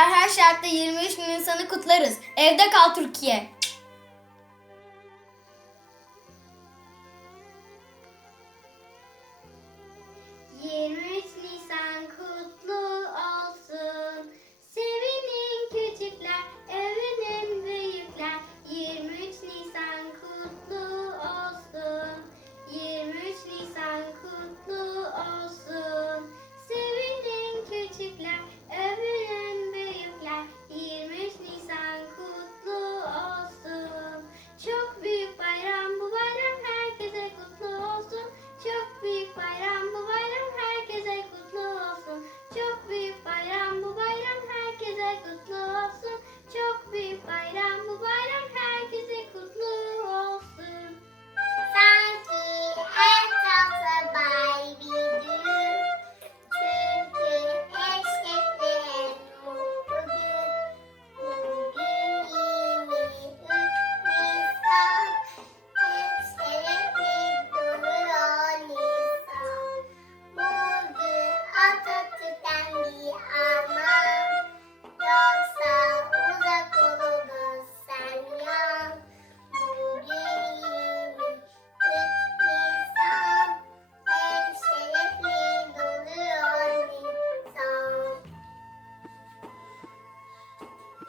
Her şartta 23 Nisan'ı kutlarız. Evde kal Türkiye.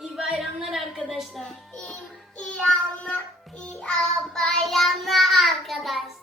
İyi bayramlar arkadaşlar. İyi, iyi, iyi bayramlar arkadaşlar.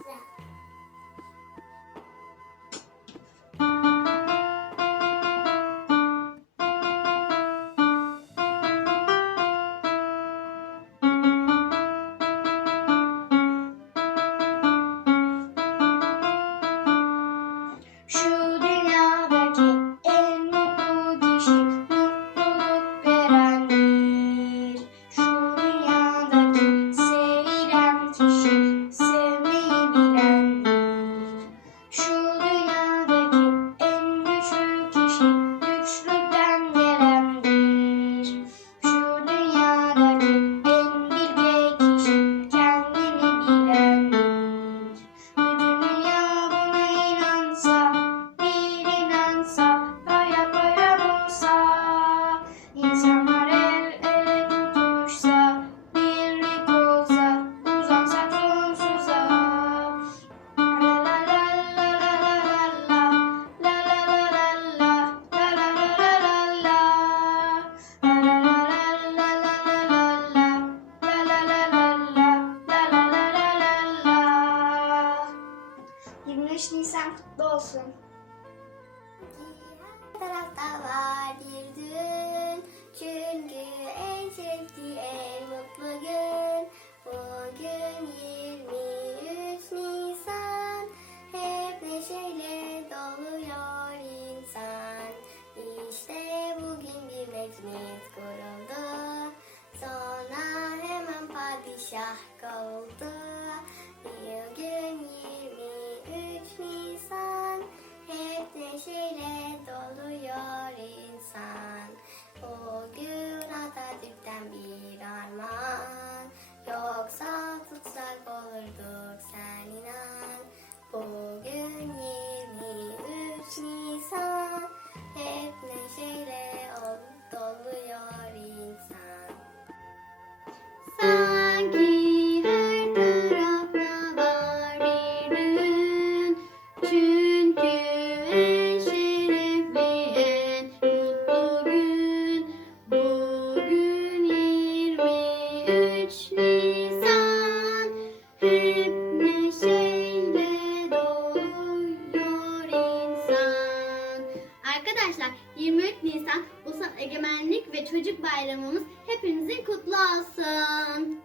23 Nisan Ulusal Egemenlik ve Çocuk Bayramımız hepinizin kutlu olsun.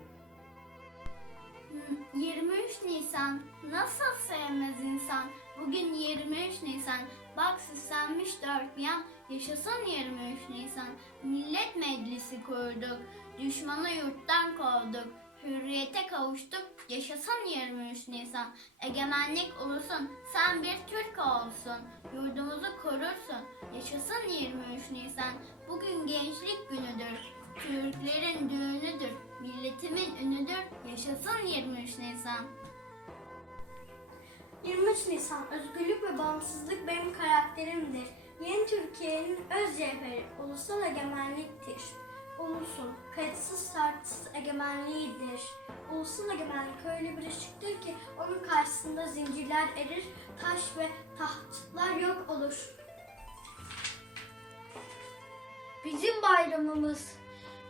Hmm, 23 Nisan nasıl sevmez insan? Bugün 23 Nisan bak süslenmiş dört bir yan yaşasın 23 Nisan. Millet Meclisi kurduk, düşmanı yurttan kovduk. Hürriyete kavuştuk, yaşasın 23 Nisan. Egemenlik olsun, sen bir Türk olsun. Yurdumuzu korursun, yaşasın 23 Nisan. Bugün gençlik günüdür, Türklerin düğünüdür. Milletimin ünüdür, yaşasın 23 Nisan. 23 Nisan, özgürlük ve bağımsızlık benim karakterimdir. Yeni Türkiye'nin öz cevheri, ulusal egemenliktir. Olursun kayıtsız şartsız egemenliğidir. Ulusal egemenlik öyle bir ışıktır ki onun karşısında zincirler erir, taş ve tahtlar yok olur. Bizim bayramımız.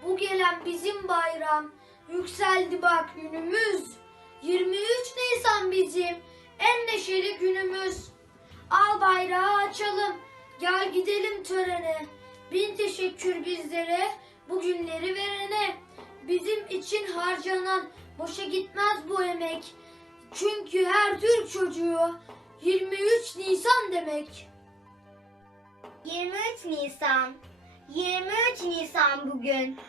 Bu gelen bizim bayram. Yükseldi bak günümüz. 23 Nisan bizim en neşeli günümüz. Al bayrağı açalım. Gel gidelim törene. Bin teşekkür bizlere bu günleri verene. Bizim için harcanan boşa gitmez bu emek. Çünkü her Türk çocuğu 23 Nisan demek. 23 Nisan. 23 Nisan bugün.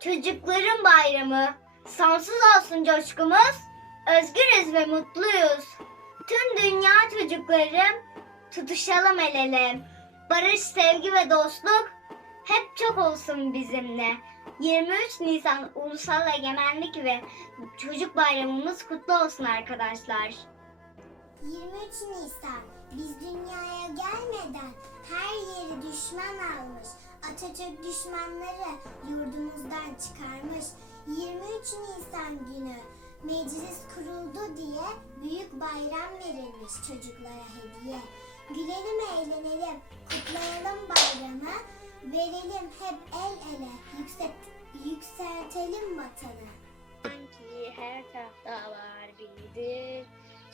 Çocukların bayramı. Sonsuz olsun coşkumuz. Özgürüz ve mutluyuz. Tüm dünya çocuklarım tutuşalım el ele. Barış, sevgi ve dostluk hep çok olsun bizimle. 23 Nisan Ulusal Egemenlik ve Çocuk Bayramımız kutlu olsun arkadaşlar. 23 Nisan biz dünyaya gelmeden her yeri düşman almış. Atatürk düşmanları yurdumuzdan çıkarmış. 23 Nisan günü meclis kuruldu diye büyük bayram verilmiş çocuklara hediye. Gülelim eğlenelim, kutlayalım bayramı, verelim hep el ele, yükselt, yükseltelim vatanı. Sanki her tarafta var biridir.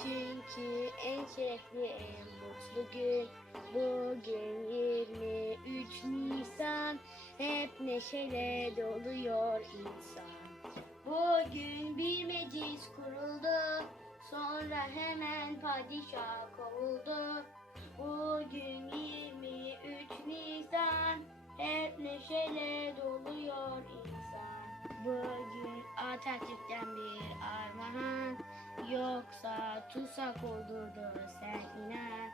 Çünkü en şerefli, en mutlu gün. Bugün 23 Nisan. Hep neşeyle doluyor insan. Bugün bir meclis kuruldu. Sonra hemen padişah kovuldu. Bugün 23 Nisan. Hep neşeyle doluyor insan. Bugün Atatürk'ten bir armağan. Yoksa tutsak olurdu sen inan.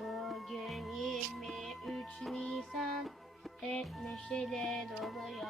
Bugün 23 Nisan. Hep neşeyle doluyor